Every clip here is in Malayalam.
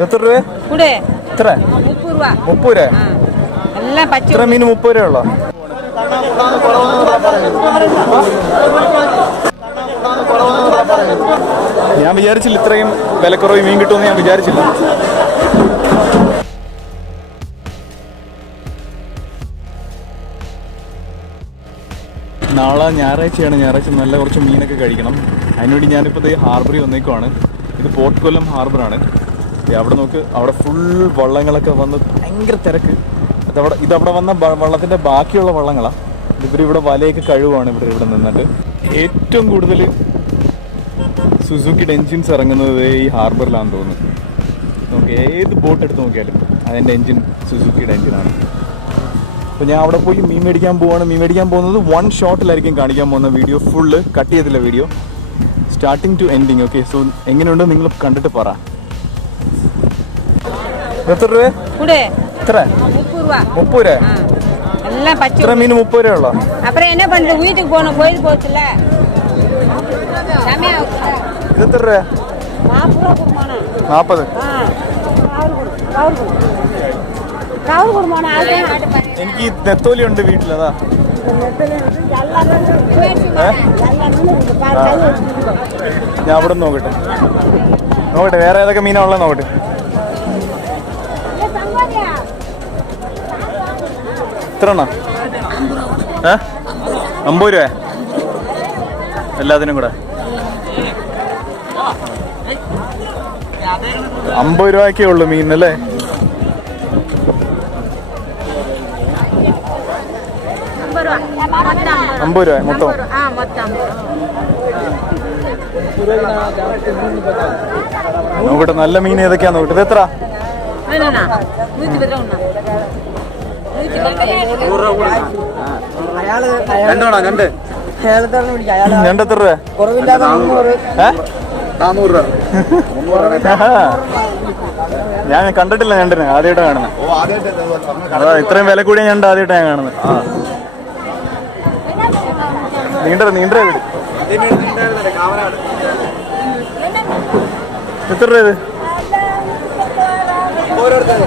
എത്ര രൂപ? എത്ര? 30 രൂപ. ഇത്ര മീൻ 30 രൂപ ഉള്ളോ? ഞാൻ വിചാരിച്ചില്ല ഇത്രയും വിലക്കുറവ് മീൻ കിട്ടുമെന്ന് ഞാൻ വിചാരിച്ചില്ല. നാളെ ഞായറാഴ്ചയാണ്. ഞായറാഴ്ച നല്ല കുറച്ച് മീനൊക്കെ കഴിക്കണം. അതിനുവേണ്ടി ഞാനിപ്പോൾ ഈ ഹാർബറിൽ വന്നേക്കുവാണ്. ഇത് പോർട്ട് കൊല്ലം ഹാർബറാണ്. അവിടെ നോക്ക്, അവിടെ ഫുൾ വള്ളങ്ങളൊക്കെ വന്ന് ഭയങ്കര തിരക്ക്. ഇതവിടെ വന്ന വള്ളത്തിൻ്റെ ബാക്കിയുള്ള വള്ളങ്ങളാണ്. ഇവരിവിടെ വലയൊക്കെ കഴിവാണ് ഇവിടെ നിന്നിട്ട്. ഏറ്റവും കൂടുതൽ സുസുക്കിയുടെ എൻജിൻസ് ഇറങ്ങുന്നത് ഈ ഹാർബറിലാണെന്ന് തോന്നുന്നു. നമുക്ക് ഏത് ബോട്ട് എടുത്ത് നോക്കിയാലും അതിൻ്റെ എൻജിൻ സുസുക്കിയുടെ എൻജിനാണ്. അപ്പോൾ ഞാൻ അവിടെ പോയി മീൻ മേടിക്കാൻ പോവാണ്. മീൻ മേടിക്കാൻ പോകുന്നത് 1 ഷോട്ടിലായിരിക്കും കാണിക്കാൻ പോകുന്ന വീഡിയോ. ഫുള്ള് കട്ട് ചെയ്തില്ല video, starting to ending. Okay, so എങ്ങനെയുണ്ട് നിങ്ങൾ കണ്ടിട്ട് പറ. എത്ര രൂപ? എത്ര? 30 രൂപ. ഇത്ര മീൻ 30 രൂപ ഉള്ളോ? വീട്ടിൽ പോകണം, പോയി പോച്ചില്ല. ഇത് എത്ര രൂപ? 40. എനിക്ക് നെത്തോലി ഉണ്ട് വീട്ടിലതാ. ഞാൻ അവിടെ നോക്കട്ടെ വേറെ ഏതൊക്കെ മീനാ ഉള്ളത് നോക്കട്ടെ. എത്ര എണ്ണ? 50 രൂപ എല്ലാത്തിനും കൂടെ. 50 രൂപയ്ക്കേ ഉള്ളു മീനല്ലേ? $50 രൂപ മൊത്തം. നോക്കട്ടെ നല്ല മീൻ ഏതൊക്കെയാ നോക്കട്ടെ. ഇത് എത്ര? ഞണ്ട് എത്ര രൂപ? 400 രൂപ. ഞാൻ കണ്ടിട്ടില്ല ഞണ്ടിന്, ആദ്യമായിട്ടാണ് കാണുന്നത്. അതാ ഇത്രയും വില കൂടിയ ഞണ്ട് ആദ്യമായിട്ടാണ് ഞാൻ കാണുന്നത്. നീണ്ട വീട്. എത്ര രൂപ ഇത്?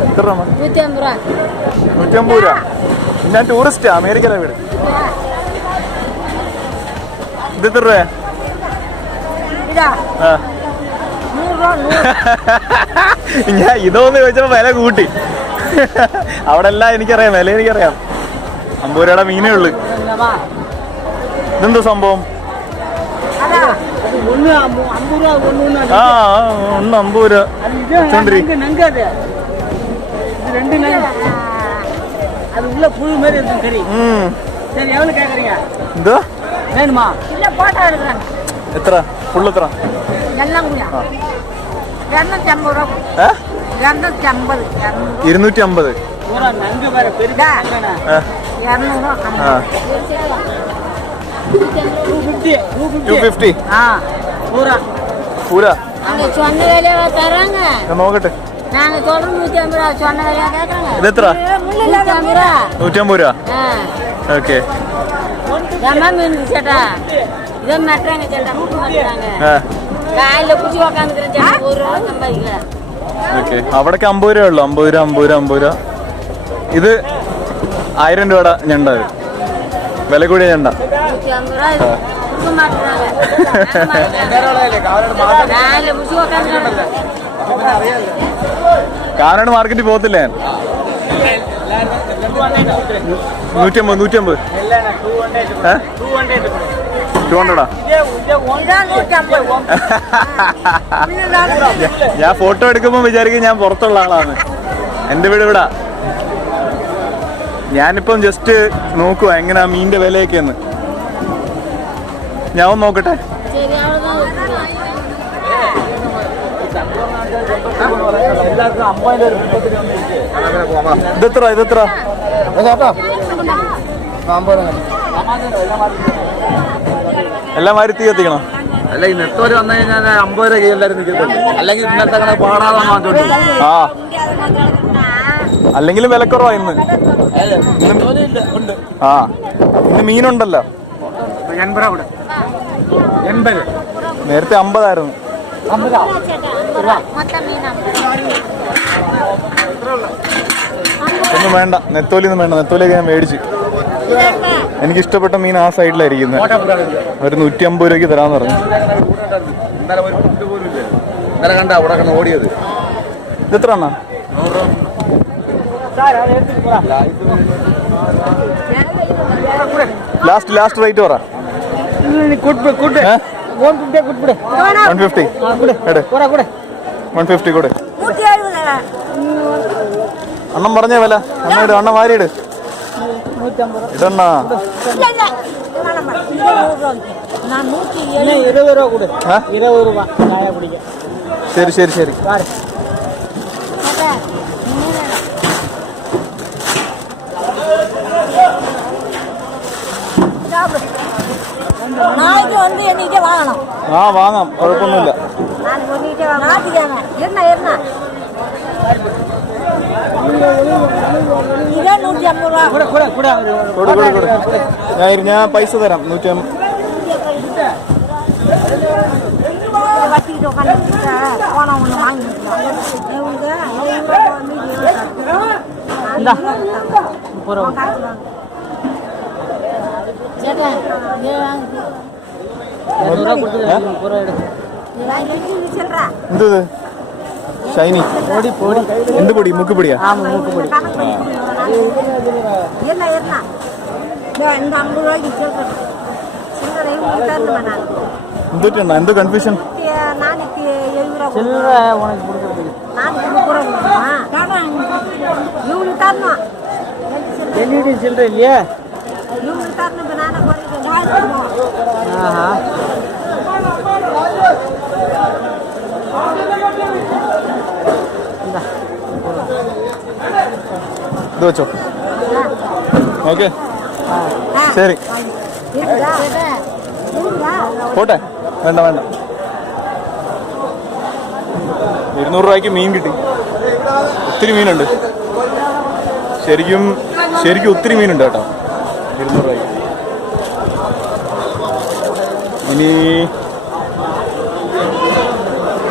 എത്ര രൂപ? 150 രൂപ. ഞാൻ ടൂറിസ്റ്റാ, അമേരിക്കയിലെ വീട്. ഇത് എത്ര രൂപ? ഞാൻ ഇതോന്ന് ചോദിച്ചപ്പോ വില കൂട്ടി. അവിടെ എല്ലാം എനിക്കറിയാം, വില എനിക്കറിയാം. 50 രൂപയുടെ മീനേ ഉള്ളു. ഇതെന്തോ സംഭവം? ഒന്ന് 50 രൂപ. എത്ര? ഫുള്ള് എത്ര? 250. നോക്കട്ടെ. ഇതെത്ര? 150 രൂപ. ഓക്കെ. അവിടൊക്കെ 50 രൂപ ഉള്ളു. 50 രൂപ. ഇത് 1000 രൂപയുടെ ഞണ്ട, വില കൂടിയ ഞണ്ട. കാനാട് മാർക്കറ്റിൽ പോകത്തില്ലേ? 150. 200. ഞാൻ ഫോട്ടോ എടുക്കുമ്പോ വിചാരിക്കും ഞാൻ പുറത്തുള്ള ആളാണ്. എന്റെ വീട് ഇവിടെ. ഞാനിപ്പം ജസ്റ്റ് നോക്കുവാ എങ്ങനെയാ മീനിന്റെ വിലയൊക്കെ എന്ന്. ഞാൻ ഒന്ന് നോക്കട്ടെ. ഇതെത്ര? എല്ലാം മാറി തീ കത്തിക്കണം. അല്ല, ഈ നെത്തോര് വന്നു കഴിഞ്ഞാൽ 50 രൂപ എല്ലാവരും നിൽക്കത്തുള്ളൂ. അല്ലെങ്കിൽ ഇന്നത്തെ കണക്ക് പാടാതെ വാങ്ങിച്ചോണ്ട്. അല്ലെങ്കിലും വിലക്കുറവാ ഇന്ന്. ഇന്ന് മീനുണ്ടല്ലോ. 80. നേരത്തെ 50 ആയിരുന്നു. ഒന്നും വേണ്ട, നെത്തോലിയൊന്നും വേണ്ട. നെത്തോലിയൊക്കെ ഞാൻ മേടിച്ച്. എനിക്ക് ഇഷ്ടപ്പെട്ട മീൻ ആ സൈഡിലായിരിക്കുന്നത്. ഒരു 150 രൂപയ്ക്ക് തരാമെന്ന് പറഞ്ഞു. ഓടിയത് ഇതെത്ര എണ്ണ? ലാസ്റ്റ് റേറ്റ് പറ. 150. 150 കൂടെ. അണ്ണം പറഞ്ഞ വില അണ്ണ വാരിയിട്. ഇതെണ്ണ 20 രൂപ കൂടെ. 20 രൂപ ചായ കുടിക്കാം. ശരി. நாளைக்கு வந்து என்கிட்ட வாங்கணும். വാങ്ങാം, കുഴപ്പമൊന്നുമില്ല. நாளைக்கு வந்துகிட்டே வாங்கணும். நாளைக்கு என்ன இதே 150 ரூபா. കൊടു. ഞാൻ പൈസ തരാം. 150. வட்டிக்கிட்டு உட்காந்து போனோம் ஒன்று வாங்கிக்கலாம். എന്ത് ഷൈനി എന്ത് പൊടി? മൂക്കുപൊടിയാ? എന്തൊക്കെയുണ്ടോ? എന്ത് കൺഫ്യൂഷൻ? சில்லற இல்லையா? ഇത് വെച്ചോ. ഓക്കെ, ശരി. പോട്ടെ. വേണ്ട 200 രൂപയ്ക്ക് മീൻ കിട്ടി. ഒത്തിരി മീനുണ്ട്. ശരിക്കും ഒത്തിരി മീനുണ്ട് കേട്ടോ. 200 രൂപയ്ക്ക്.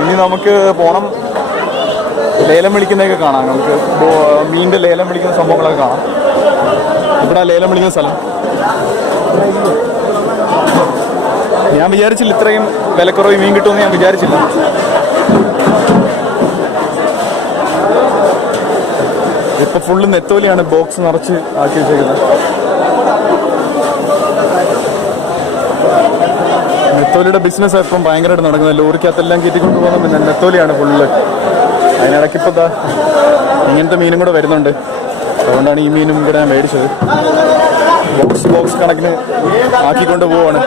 ഇനി നമുക്ക് പോണം. ലേലം വിളിക്കുന്നതൊക്കെ കാണാം. നമുക്ക് മീനിന്റെ ലേലം വിളിക്കുന്ന സംഭവങ്ങളൊക്കെ കാണാം. ഇവിടെ ലേലം വിളിക്കുന്ന സ്ഥലം ഞാൻ വിചാരിച്ചില്ല ഇത്രയും വിലക്കുറവ് മീൻ കിട്ടുമെന്ന് ഞാൻ വിചാരിച്ചില്ല. ഇപ്പൊ ഫുള്ള് നെത്തോലിയാണ് ബോക്സ് നിറച്ച് ആക്കി വെച്ചേക്കുന്നത്. നെത്തോലിയുടെ ബിസിനസ് ഇപ്പം ഭയങ്കരമായിട്ട് നടക്കുന്നത്. ലോറിക്കകത്തെല്ലാം കയറ്റിക്കൊണ്ട് പോകുന്ന പിന്നെ നെത്തോലിയാണ് ഫുള്ള്. അതിനിടയ്ക്ക് ഇപ്പോൾ ഇങ്ങനത്തെ മീനും കൂടെ വരുന്നുണ്ട്. അതുകൊണ്ടാണ് ഈ മീനും കൂടെ ഞാൻ മേടിച്ചത്. ബോക്സ് കണക്കിന് ആക്കിക്കൊണ്ട് പോവാണ്.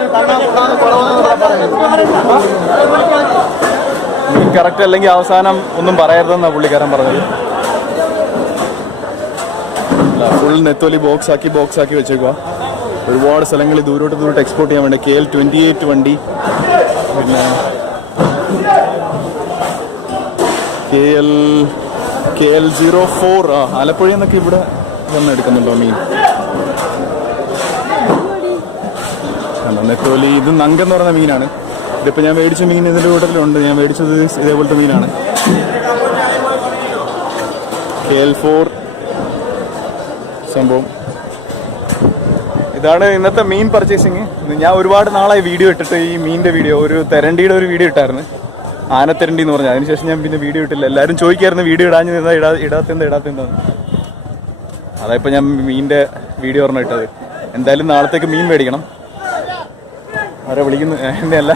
മീൻ കറക്റ്റ് അല്ലെങ്കിൽ അവസാനം ഒന്നും പറയരുതെന്നാണ് പുള്ളിക്കാരൻ പറഞ്ഞത്. ഫുൾ നെത്തോലി ബോക്സ് ആക്കി വെച്ചേക്കുക. ഒരുപാട് സ്ഥലങ്ങളിൽ ദൂരോട്ട് എക്സ്പോർട്ട് ചെയ്യാൻ വേണ്ടി KL 28 വണ്ടി, പിന്നെ KL 04 ആലപ്പുഴയിൽ നിന്നൊക്കെ ഇവിടെ വന്ന് എടുക്കുന്നുണ്ടോ മീൻ? നെത്തോലി. ഇത് നങ്കെന്ന് പറയുന്ന മീനാണ്. ഇതിപ്പോൾ ഞാൻ മേടിച്ച മീൻ ഇതിൻ്റെ കൂട്ടത്തിലുണ്ട്. ഞാൻ മേടിച്ചത് ഇതേപോലത്തെ മീനാണ്. KL 4 സംഭവം. ഇതാണ് ഇന്നത്തെ മീൻ പർച്ചേസിങ്. ഞാൻ ഒരുപാട് നാളായി വീഡിയോ ഇട്ടിട്ട്. ഈ മീനിൻ്റെ വീഡിയോ, ഒരു തെരണ്ടിയുടെ ഒരു വീഡിയോ ഇട്ടായിരുന്നു, ആനത്തെരണ്ടി എന്ന് പറഞ്ഞാൽ. അതിനുശേഷം ഞാൻ പിന്നെ വീഡിയോ ഇട്ടില്ല. എല്ലാവരും ചോദിക്കായിരുന്നു വീഡിയോ ഇടാത്തെന്താണ്. അതായപ്പോൾ ഞാൻ മീനിൻ്റെ വീഡിയോ പറഞ്ഞ ഇട്ടത്. എന്തായാലും നാളത്തേക്ക് മീൻ മേടിക്കണം. ആരാ വിളിക്കുന്നത്? എൻ്റെ അല്ല.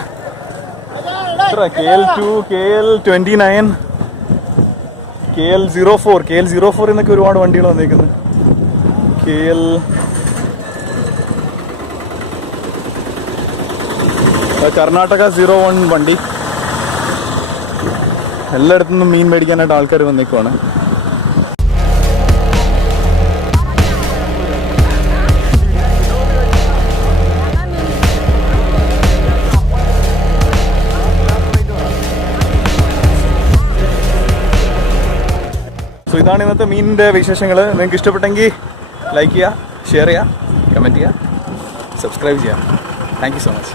KL 2, KL 29, KL 04 എന്നൊക്കെ ഒരുപാട് വണ്ടികൾ വന്നേക്കുന്നത്. കർണാടക 01 വണ്ടി. എല്ലായിടത്തു നിന്നും മീൻ മേടിക്കാനായിട്ട് ആൾക്കാർ വന്നേക്കുവാണ്. സോ ഇതാണ് ഇന്നത്തെ മീനിൻ്റെ വിശേഷങ്ങൾ. നിങ്ങൾക്ക് ഇഷ്ടപ്പെട്ടെങ്കിൽ ലൈക്ക് ചെയ്യുക, ഷെയർ ചെയ്യുക, കമൻറ്റ് ചെയ്യുക, സബ്സ്ക്രൈബ് ചെയ്യുക. Thank you so much.